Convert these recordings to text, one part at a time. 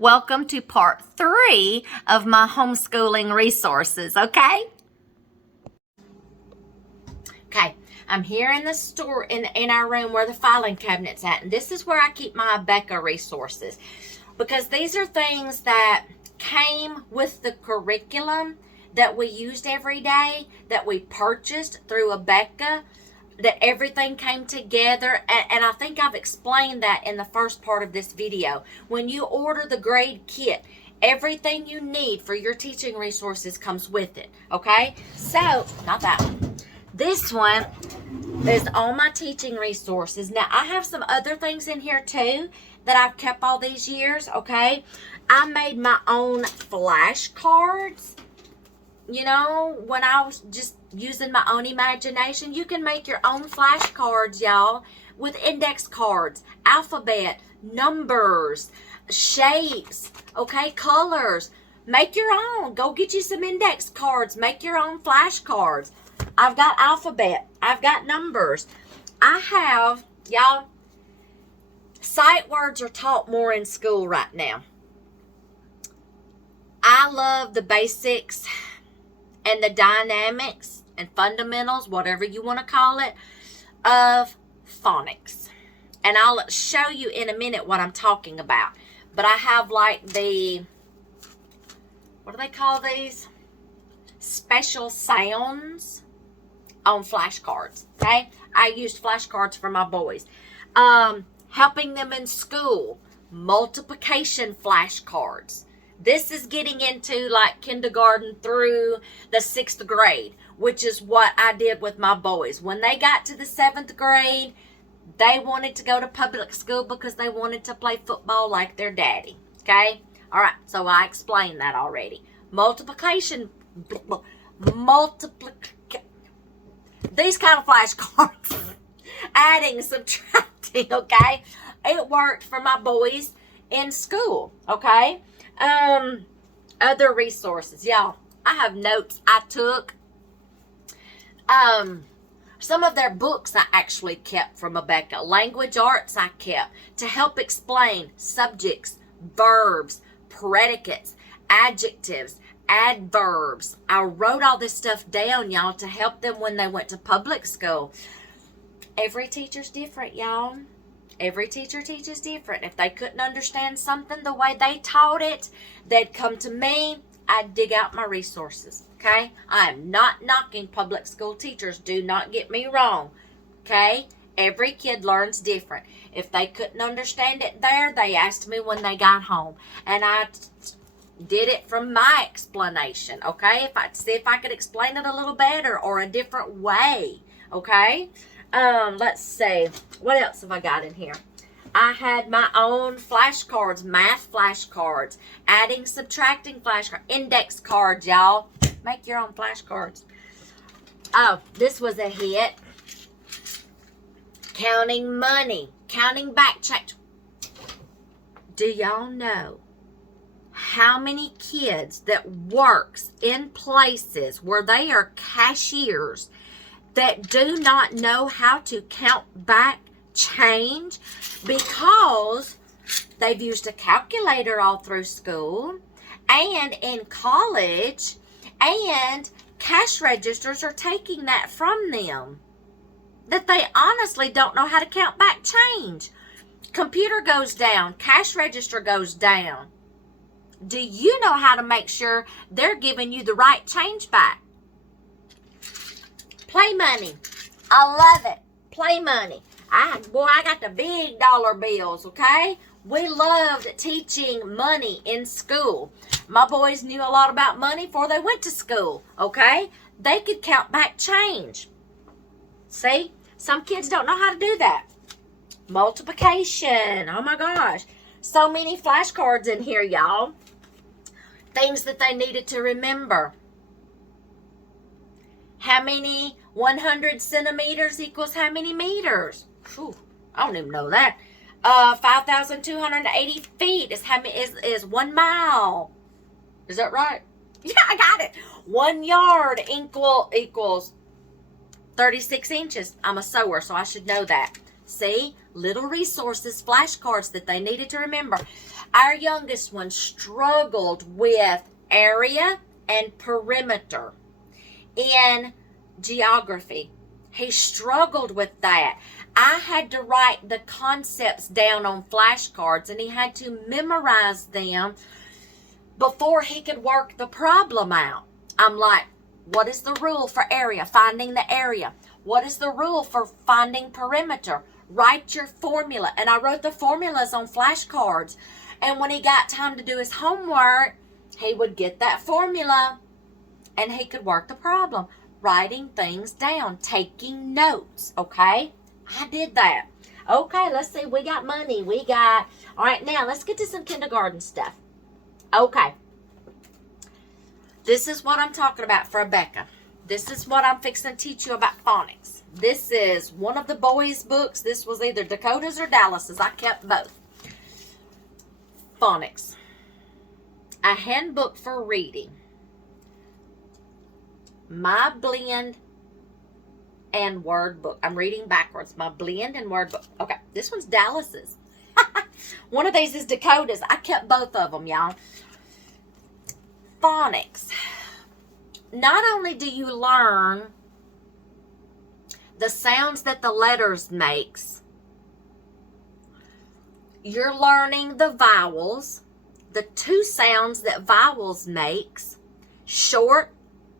Welcome to part 3 of my homeschooling resources, okay? Okay, I'm here in the store, in our room where the filing cabinet's at, and this is where I keep my Abeka resources, because these are things that came with the curriculum that we used every day, that we purchased through Abeka, that everything came together, and I think I've explained that in the first part of this video. When you order the grade kit, everything you need for your teaching resources comes with it, okay? So, not that one. This one is all my teaching resources. Now, I have some other things in here too that I've kept all these years, okay? I made my own flashcards. You know, when I was just using my own imagination, you can make your own flashcards, y'all, with index cards, alphabet, numbers, shapes, okay, colors. Make your own. Go get you some index cards. Make your own flashcards. I've got alphabet. I've got numbers. I have, y'all, sight words are taught more in school right now. I love the basics and the dynamics and fundamentals, whatever you want to call it, of phonics. And I'll show you in a minute what I'm talking about. But I have like the, what do they call these? Special sounds on flashcards, okay? I used flashcards for my boys. Helping them in school, multiplication flashcards. This is getting into like kindergarten through the 6th grade, which is what I did with my boys. When they got to the 7th grade, they wanted to go to public school because they wanted to play football like their daddy, okay? All right, so I explained that already. Multiplication, these kind of flashcards, adding, subtracting, okay? It worked for my boys in school, okay? Other resources, y'all. I have notes I took. Some of their books I actually kept from Abeka. Language arts I kept to help explain subjects, verbs, predicates, adjectives, adverbs. I wrote all this stuff down, y'all, to help them when they went to public school. Every teacher's different, y'all. Every teacher teaches different. If they couldn't understand something the way they taught it, they'd come to me. I'd dig out my resources, okay? I am not knocking public school teachers. Do not get me wrong, okay? Every kid learns different. If they couldn't understand it there, they asked me when they got home. And I did it from my explanation, okay? See if I could explain it a little better or a different way, okay? Let's see. What else have I got in here? I had my own flashcards, math flashcards, adding, subtracting flashcards, index cards, y'all. Make your own flashcards. Oh, this was a hit. Counting money, counting back change. Do y'all know how many kids that works in places where they are cashiers that do not know how to count back change because they've used a calculator all through school and in college, and cash registers are taking that from them, that they honestly don't know how to count back change. Computer goes down, cash register goes down. Do you know how to make sure they're giving you the right change back? Play money. I love it. Play money. I got the big dollar bills, okay? We loved teaching money in school. My boys knew a lot about money before they went to school, okay? They could count back change. See? Some kids don't know how to do that. Multiplication. Oh my gosh. So many flashcards in here, y'all. Things that they needed to remember. How many 100 centimeters equals how many meters? Whew, I don't even know that. 5,280 feet is 1 mile. Is that right? Yeah, I got it. 1 yard equals 36 inches. I'm a sewer, so I should know that. See, little resources, flashcards that they needed to remember. Our youngest one struggled with area and perimeter in geography. He struggled with that. I had to write the concepts down on flashcards, and he had to memorize them before he could work the problem out. I'm like, what is the rule for area? Finding the area. What is the rule for finding perimeter? Write your formula. And I wrote the formulas on flashcards. And when he got time to do his homework, he would get that formula and he could work the problem. Writing things down, taking notes, okay? I did that. Okay, let's see. We got money. All right, now let's get to some kindergarten stuff. Okay. This is what I'm talking about for Abeka. This is what I'm fixing to teach you about phonics. This is one of the boys' books. This was either Dakota's or Dallas's. I kept both. Phonics. A handbook for reading. My blend and word book. I'm reading backwards. My blend and word book. Okay, this one's Dallas's. One of these is Dakota's. I kept both of them, y'all. Phonics. Not only do you learn the sounds that the letters makes, you're learning the vowels, the two sounds that vowels makes, short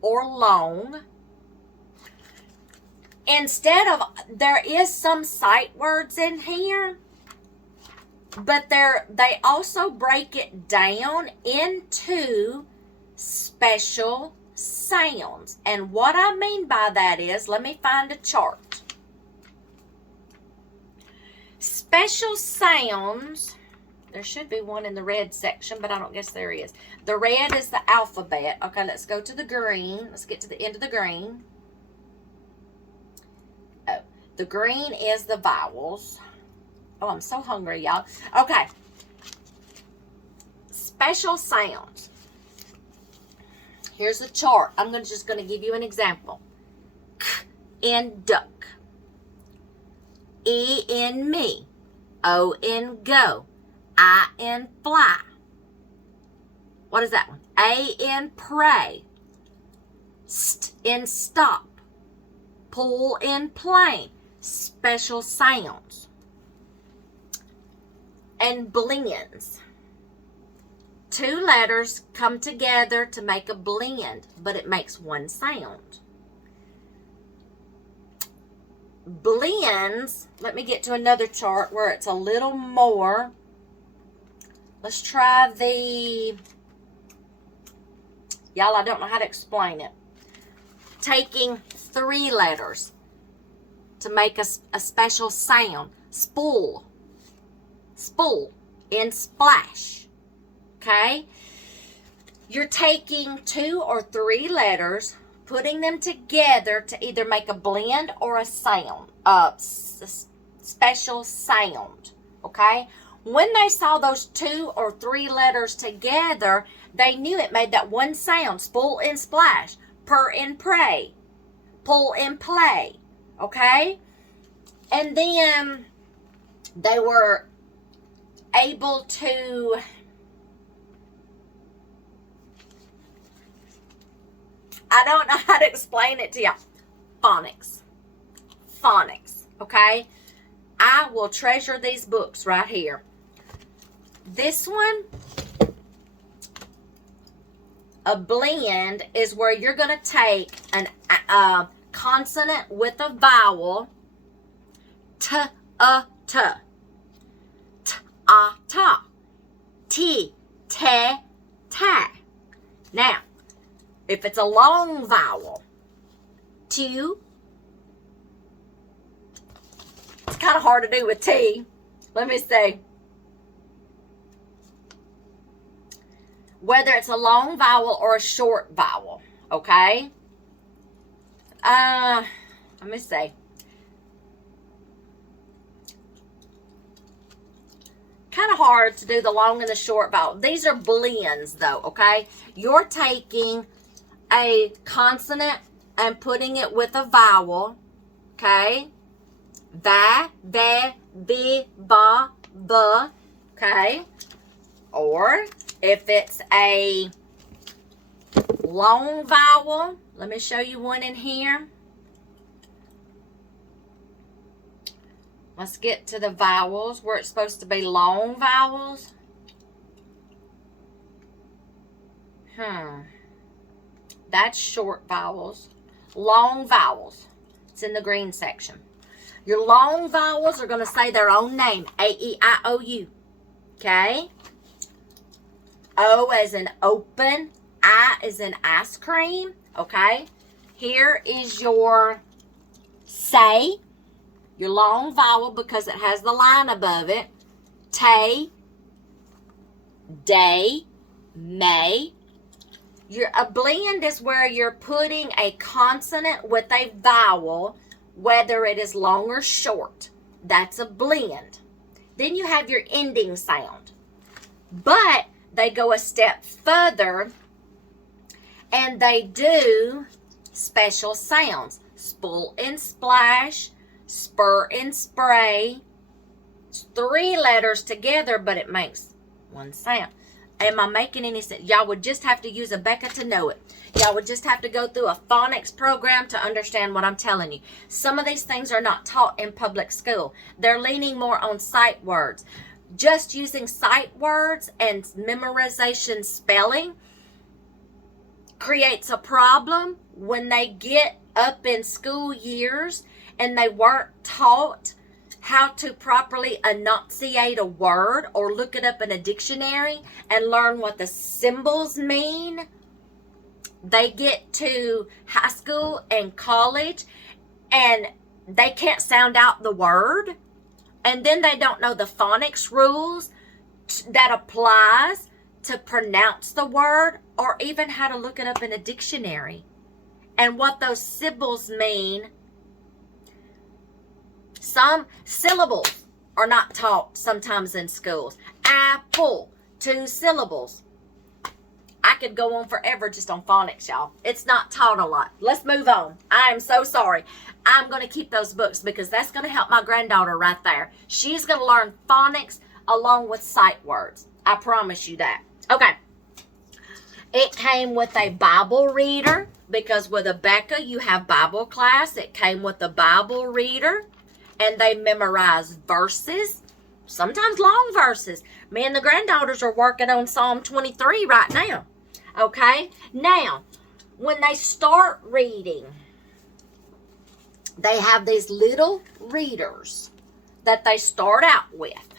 or long. Instead of, there is some sight words in here, but they also break it down into special sounds. And what I mean by that is, let me find a chart. Special sounds, there should be one in the red section, but I don't guess there is. The red is the alphabet. Okay, let's go to the green. Let's get to the end of the green. Oh, the green is the vowels. Oh, I'm so hungry, y'all. Okay. Special sounds. Here's a chart. I'm just going to give you an example. K in duck. E in me. O in go. I in fly. What is that one? A in pray. St in stop. Pull in plane. Special sounds. And blends. Two letters come together to make a blend, but it makes one sound. Blends, let me get to another chart where it's a little more. Let's try the, y'all, I don't know how to explain it. Taking three letters to make a special sound. Spool. Spool in splash. Okay? You're taking two or three letters, putting them together to either make a blend or a sound, special sound. Okay? When they saw those two or three letters together, they knew it made that one sound. Spool and splash. Purr and pray. Pull and play. Okay? And then they were able to, I don't know how to explain it to you. Phonics. Phonics. Okay? I will treasure these books right here. This one, a blend, is where you're going to take a consonant with a vowel. T, t. T, ta. T, te, ta. Now, if it's a long vowel, two. It's kind of hard to do with T. Let me see. Whether it's a long vowel or a short vowel, okay? Let me see. Kind of hard to do the long and the short vowel. These are blends, though, okay? You're taking a consonant and putting it with a vowel, okay? va, ve, vi, ba, bu, okay? Or if it's a long vowel, let me show you one in here. Let's get to the vowels where it's supposed to be long vowels. That's short vowels. Long vowels. It's in the green section. Your long vowels are going to say their own name. A-E-I-O-U. Okay? O as in open. I as in ice cream. Okay? Here is your say. Your long vowel because it has the line above it. Tay. Day. May. A blend is where you're putting a consonant with a vowel, whether it is long or short. That's a blend. Then you have your ending sound. But they go a step further and they do special sounds. Spool and splash, spur and spray. It's 3 letters together, but it makes one sound. Am I making any sense? Y'all would just have to use Abeka to know it. Y'all would just have to go through a phonics program to understand what I'm telling you. Some of these things are not taught in public school. They're leaning more on sight words. Just using sight words and memorization spelling creates a problem when they get up in school years and they weren't taught how to properly enunciate a word or look it up in a dictionary and learn what the symbols mean. They get to high school and college and they can't sound out the word. And then they don't know the phonics rules that applies to pronounce the word or even how to look it up in a dictionary and what those symbols mean. Some syllables are not taught sometimes in schools. Apple, 2 syllables. I could go on forever just on phonics, y'all. It's not taught a lot. Let's move on. I am so sorry. I'm going to keep those books because that's going to help my granddaughter right there. She's going to learn phonics along with sight words. I promise you that. Okay. It came with a Bible reader because with Abeka you have Bible class. It came with a Bible reader. And they memorize verses, sometimes long verses. Me and the granddaughters are working on Psalm 23 right now. Okay? Now, when they start reading, they have these little readers that they start out with.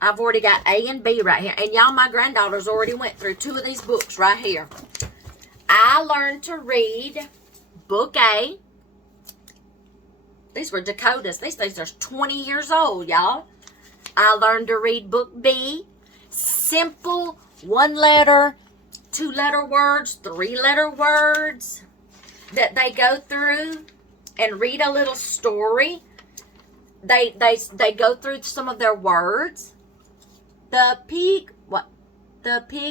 I've already got A and B right here. And y'all, my granddaughters already went through 2 of these books right here. I learned to read book A. These were Dakotas. These things are 20 years old, y'all. I learned to read book B. Simple 1-letter, 2-letter words, 3-letter words that they go through and read a little story. They go through some of their words. The pig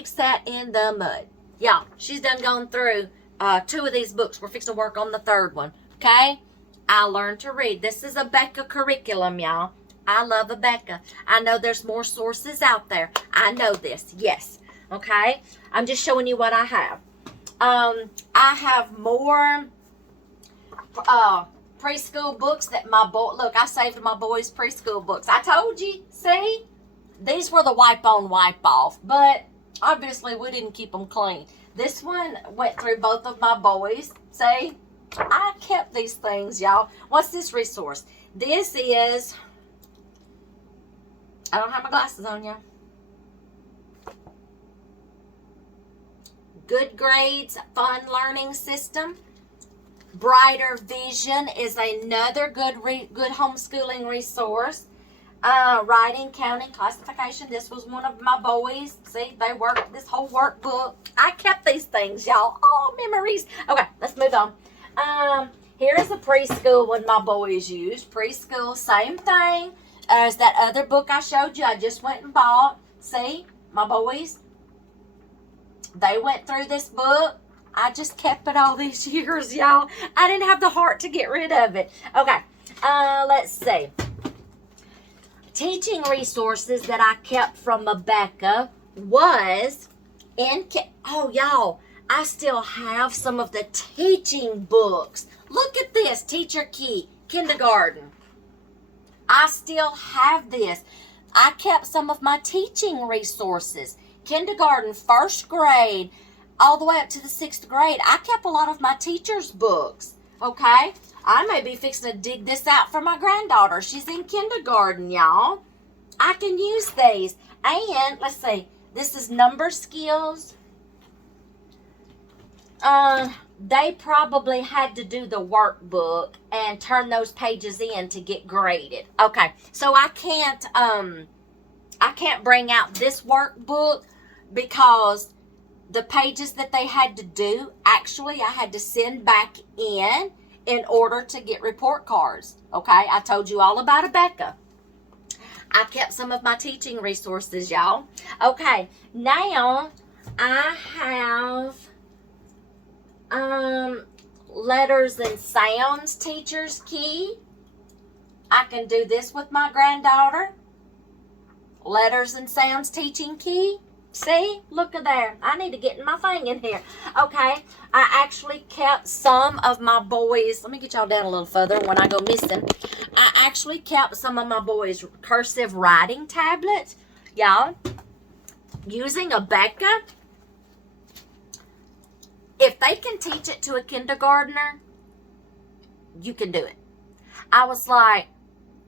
sat in the mud. Yeah, she's done gone through 2 of these books. We're fixing to work on the 3rd one. Okay? I learned to read. This is Abeka curriculum, y'all. I love Abeka. I know there's more sources out there. I know this. Yes. Okay? I'm just showing you what I have. I have more preschool books that my boy... Look, I saved my boys' preschool books. I told you. See? These were the wipe on, wipe off. But obviously, we didn't keep them clean. This one went through both of my boys. See? I kept these things, y'all. What's this resource? This is... I don't have my glasses on, y'all. Good Grades Fun Learning System. Brighter Vision is another good homeschooling resource. Writing, counting, classification. This was one of my boys. See, they worked this whole workbook. I kept these things, y'all. All memories. Okay, let's move on. Here is a preschool one my boys used. Preschool, same thing as that other book I showed you. I just went and bought. See, my boys, they went through this book. I just kept it all these years, y'all. I didn't have the heart to get rid of it. Okay, Let's see. Teaching resources that I kept from Abeka was oh, y'all, I still have some of the teaching books. Look at this, Teacher Key, kindergarten. I still have this. I kept some of my teaching resources. Kindergarten, first grade, all the way up to the 6th grade. I kept a lot of my teacher's books, okay? I may be fixing to dig this out for my granddaughter. She's in kindergarten, y'all. I can use these. And, let's see, this is number skills. They probably had to do the workbook and turn those pages in to get graded. Okay, so I can't bring out this workbook because the pages that they had to do, actually, I had to send back in order to get report cards. Okay, I told you all about Abeka. I kept some of my teaching resources, y'all. Okay, now I have letters and sounds teacher's key. I can do this with my granddaughter. Letters and sounds teaching key. See, look at there. I need to get my thing in here. Okay, I actually kept some of my boys. Let me get y'all down a little further when I go missing. I actually kept some of my boys' cursive writing tablets. Y'all, using Abeka. If they can teach it to a kindergartner, you can do it. I was like,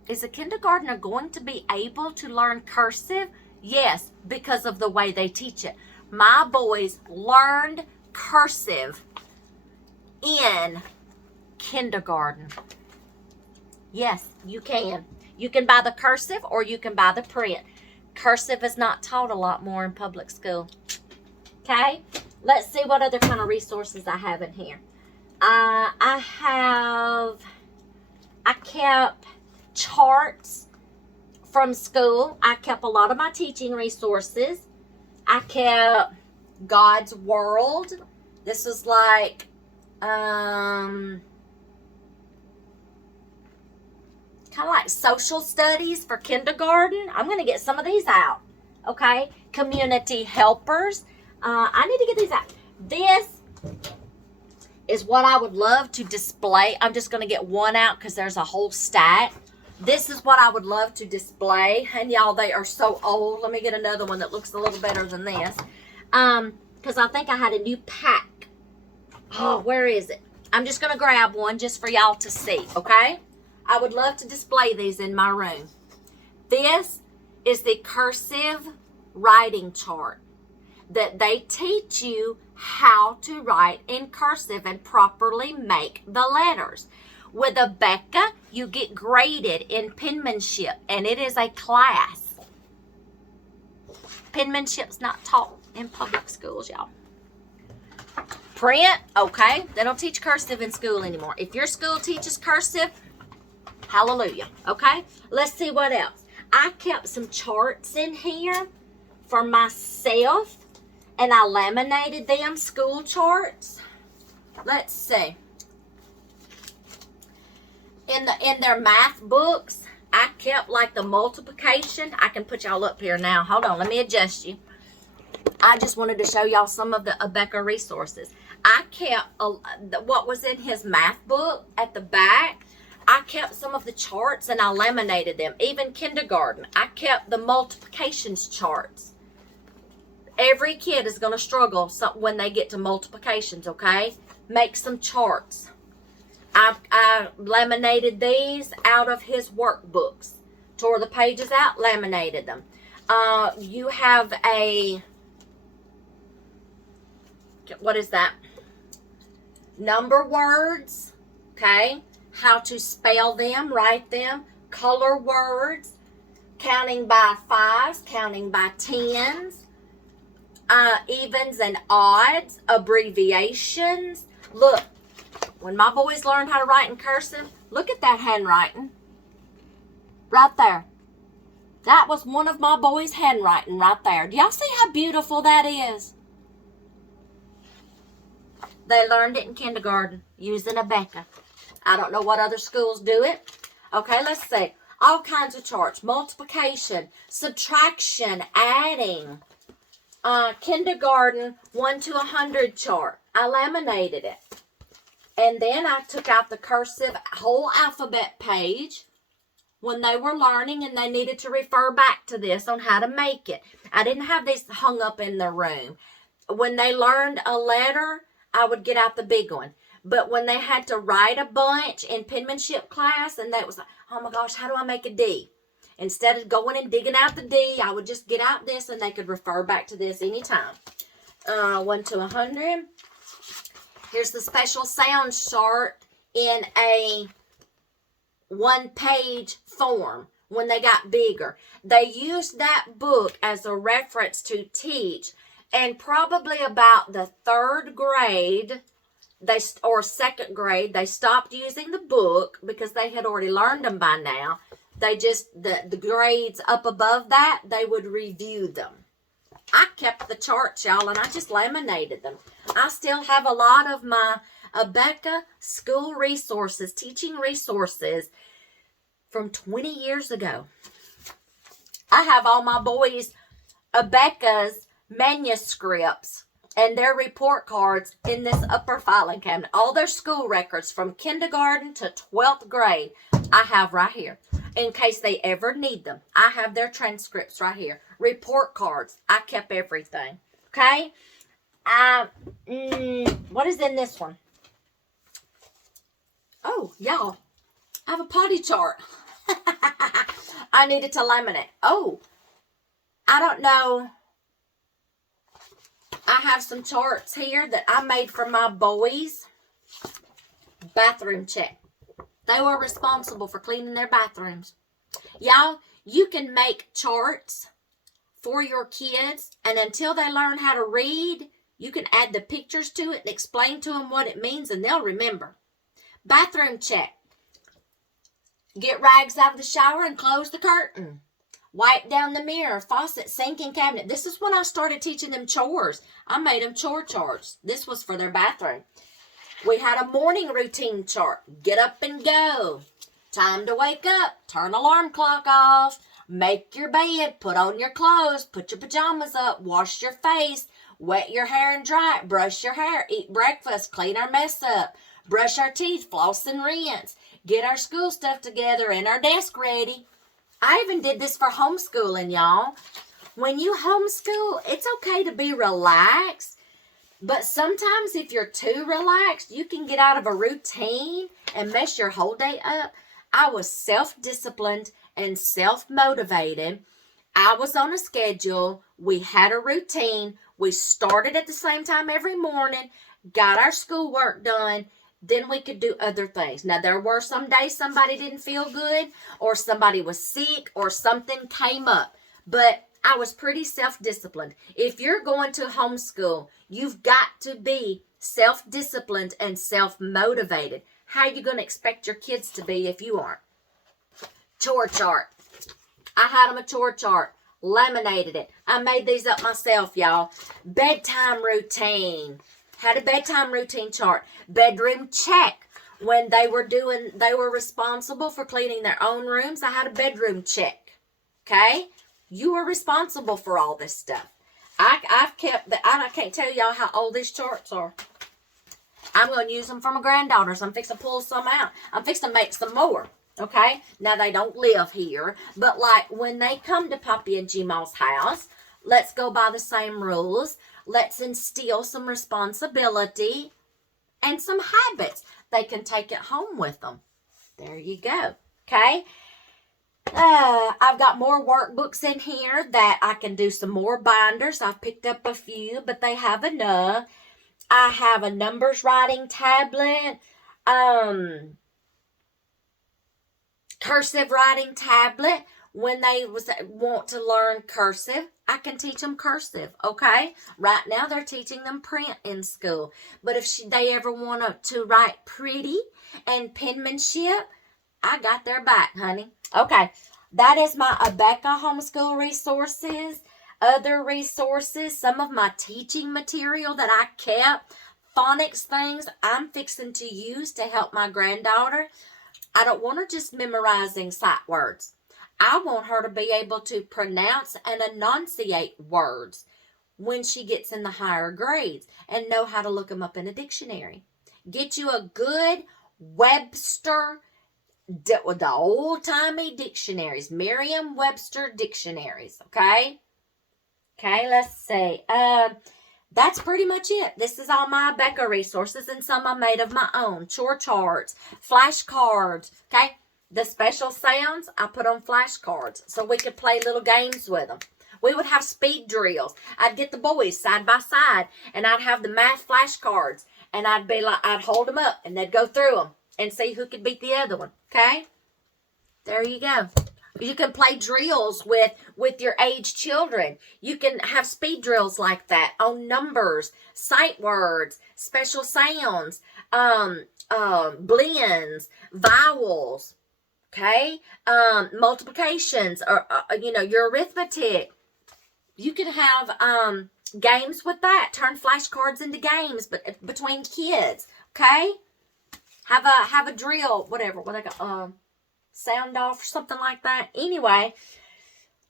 is a kindergartner going to be able to learn cursive? Yes, because of the way they teach it. My boys learned cursive in kindergarten. Yes, you can. You can buy the cursive or you can buy the print. Cursive is not taught a lot more in public school. Okay? Let's see what other kind of resources I have in here. I kept charts from school. I kept a lot of my teaching resources. I kept God's World. This was like, kind of like social studies for kindergarten. I'm going to get some of these out. Okay. Community helpers. I need to get these out. This is what I would love to display. I'm just going to get one out because there's a whole stack. This is what I would love to display. And y'all, they are so old. Let me get another one that looks a little better than this. Because I think I had a new pack. Oh, where is it? I'm just going to grab one just for y'all to see, okay? I would love to display these in my room. This is the cursive writing chart that they teach you how to write in cursive and properly make the letters. With Abeka, you get graded in penmanship, and it is a class. Penmanship's not taught in public schools, y'all. Print, okay. They don't teach cursive in school anymore. If your school teaches cursive, hallelujah, okay? Let's see what else. I kept some charts in here for myself, and I laminated them, school charts. Let's see. In their math books, I kept like the multiplication. I can put y'all up here now. Hold on, let me adjust you. I just wanted to show y'all some of the Abeka resources. I kept what was in his math book at the back. I kept some of the charts and I laminated them. Even kindergarten, I kept the multiplications charts. Every kid is going to struggle when they get to multiplications, okay? Make some charts. I laminated these out of his workbooks. Tore the pages out, laminated them. You have a, what is that? Number words, okay? How to spell them, write them. Color words. Counting by fives, counting by tens. Evens and odds, abbreviations. Look, when my boys learned how to write in cursive, look at that handwriting. Right there. That was one of my boys' handwriting right there. Do y'all see how beautiful that is? They learned it in kindergarten using Abeka. I don't know what other schools do it. Okay, let's see. All kinds of charts. Multiplication, subtraction, adding. Kindergarten 1 to 100 chart. I laminated it. And then I took out the cursive whole alphabet page when they were learning and they needed to refer back to this on how to make it. I didn't have this hung up in the room. When they learned a letter, I would get out the big one. But when they had to write a bunch in penmanship class, and that was like, oh my gosh, how do I make a D? Instead of going and digging out the D, I would just get out this and they could refer back to this anytime. 1 to 100. Here's the special sound chart in a one-page form when they got bigger. They used that book as a reference to teach, and probably about the third grade or second grade, they stopped using the book because they had already learned them by now. They just, the grades up above that, they would review them. I kept the charts, y'all, and I just laminated them. I still have a lot of my Abeka school resources, teaching resources from 20 years ago. I have all my boys' Abeka's manuscripts and their report cards in this upper filing cabinet. All their school records from kindergarten to 12th grade, I have right here. In case they ever need them. I have their transcripts right here. Report cards. I kept everything. Okay? What is in this one? Oh, y'all. I have a potty chart. I needed to laminate. Oh, I don't know. I have some charts here that I made for my boys. Bathroom check. They were responsible for cleaning their bathrooms. Y'all, you can make charts for your kids, and until they learn how to read, you can add the pictures to it and explain to them what it means, and they'll remember. Bathroom check. Get rags out of the shower and close the curtain. Wipe down the mirror, faucet, sink, and cabinet. This is when I started teaching them chores. I made them chore charts. This was for their bathroom. We had a morning routine chart. Get up and go. Time to wake up. Turn alarm clock off. Make your bed. Put on your clothes. Put your pajamas up. Wash your face. Wet your hair and dry it. Brush your hair. Eat breakfast. Clean our mess up. Brush our teeth. Floss and rinse. Get our school stuff together and our desk ready. I even did this for homeschooling, y'all. When you homeschool, it's okay to be relaxed. But sometimes if you're too relaxed, you can get out of a routine and mess your whole day up. I was self-disciplined and self-motivated. I was on a schedule. We had a routine. We started at the same time every morning, got our schoolwork done. Then we could do other things. Now, there were some days somebody didn't feel good or somebody was sick or something came up. But I was pretty self-disciplined. If you're going to homeschool, you've got to be self-disciplined and self-motivated. How are you going to expect your kids to be if you aren't? Chore chart. I had them a chore chart. Laminated it. I made these up myself, y'all. Bedtime routine. Had a bedtime routine chart. Bedroom check. When they were responsible for cleaning their own rooms, I had a bedroom check. Okay? You are responsible for all this stuff. I've kept I can't tell y'all how old these charts are. I'm going to use them for my granddaughters. I'm fixing to pull some out. I'm fixing to make some more. Okay? Now, they don't live here. But, like, when they come to Poppy and G-Mall's house, let's go by the same rules. Let's instill some responsibility and some habits. They can take it home with them. There you go. Okay? I've got more workbooks in here that I can do some more binders. I've picked up a few, but they have enough. I have a numbers writing tablet, cursive writing tablet. When they want to learn cursive, I can teach them cursive, okay? Right now, they're teaching them print in school. But if they ever want to write pretty and penmanship, I got their back, honey. Okay, that is my Abeka homeschool resources. Other resources, some of my teaching material that I kept, phonics things I'm fixing to use to help my granddaughter. I don't want her just memorizing sight words. I want her to be able to pronounce and enunciate words when she gets in the higher grades and know how to look them up in a dictionary. Get you a good Webster, with the old-timey dictionaries, Merriam-Webster dictionaries, okay? Okay, let's see. That's pretty much it. This is all my Abeka resources, and some I made of my own. Chore charts, flashcards, okay? The special sounds, I put on flashcards so we could play little games with them. We would have speed drills. I'd get the boys side by side, and I'd have the math flashcards, and I'd hold them up, and they'd go through them and see who could beat the other one, okay? There you go. You can play drills with your age children. You can have speed drills like that on numbers, sight words, special sounds, blends, vowels, okay? Multiplications, or, your arithmetic. You can have games with that. Turn flashcards into games but between kids, okay? Have a drill, whatever. What I got? Sound off or something like that. Anyway,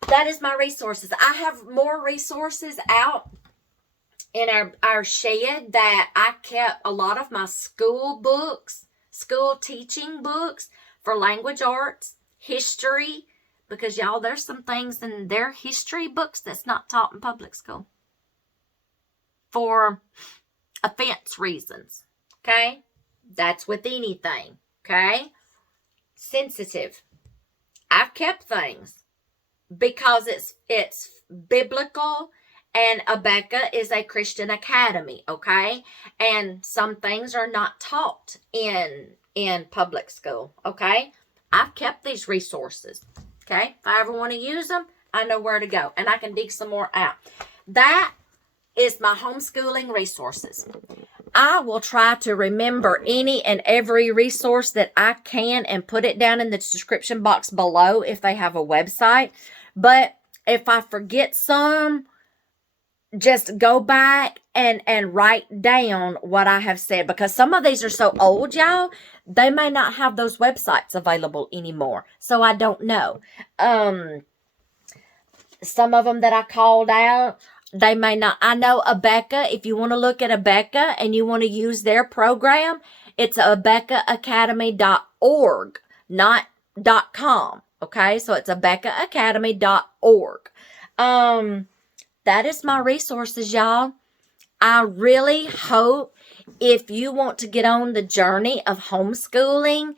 that is my resources. I have more resources out in our shed that I kept a lot of my school books, school teaching books for language arts, history, because y'all, there's some things in their history books that's not taught in public school for offense reasons, okay? That's with anything, okay? Sensitive. I've kept things because it's biblical, and Abeka is a Christian academy, okay? And some things are not taught in public school, okay? I've kept these resources, okay? If I ever want to use them, I know where to go, and I can dig some more out. That is my homeschooling resources. I will try to remember any and every resource that I can and put it down in the description box below if they have a website. But if I forget some, just go back and write down what I have said, because some of these are so old, y'all, they may not have those websites available anymore. So I don't know. Some of them that I called out, they may not. I know Abeka, if you want to look at Abeka and you want to use their program, it's abekaacademy.org, not .com. Okay, so it's abekaacademy.org. That is my resources, y'all. I really hope if you want to get on the journey of homeschooling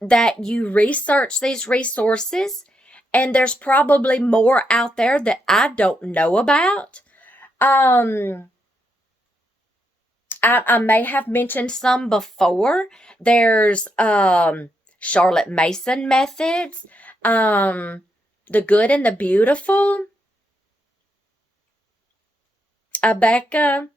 that you research these resources, and there's probably more out there that I don't know about. I may have mentioned some before. There's Charlotte Mason methods, the good and the beautiful, Abeka.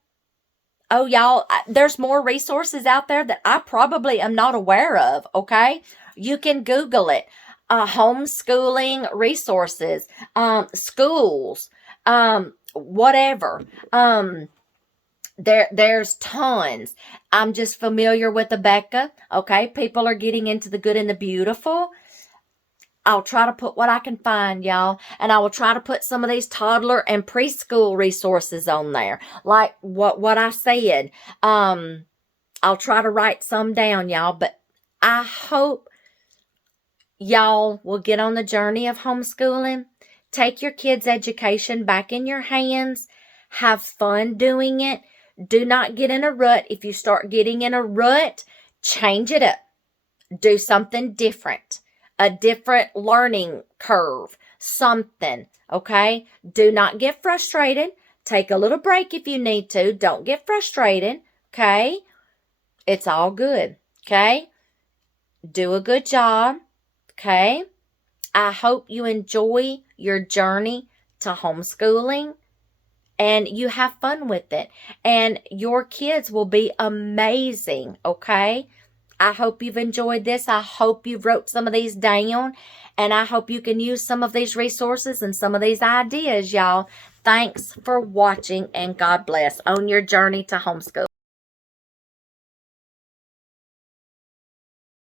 Oh, y'all, there's more resources out there that I probably am not aware of, okay? You can Google it. Homeschooling resources, schools, whatever. There's tons. I'm just familiar with Abeka. Okay, people are getting into the good and the beautiful. I'll try to put what I can find, y'all, and I will try to put some of these toddler and preschool resources on there, like what I said. I'll try to write some down, y'all, but I hope y'all will get on the journey of homeschooling. Take your kids' education back in your hands. Have fun doing it. Do not get in a rut. If you start getting in a rut, change it up. Do something different. A different learning curve. Something. Okay? Do not get frustrated. Take a little break if you need to. Don't get frustrated. Okay? It's all good. Okay? Do a good job. Okay? I hope you enjoy your journey to homeschooling and you have fun with it. And your kids will be amazing, okay? I hope you've enjoyed this. I hope you've wrote some of these down. And I hope you can use some of these resources and some of these ideas, y'all. Thanks for watching, and God bless on your journey to homeschool.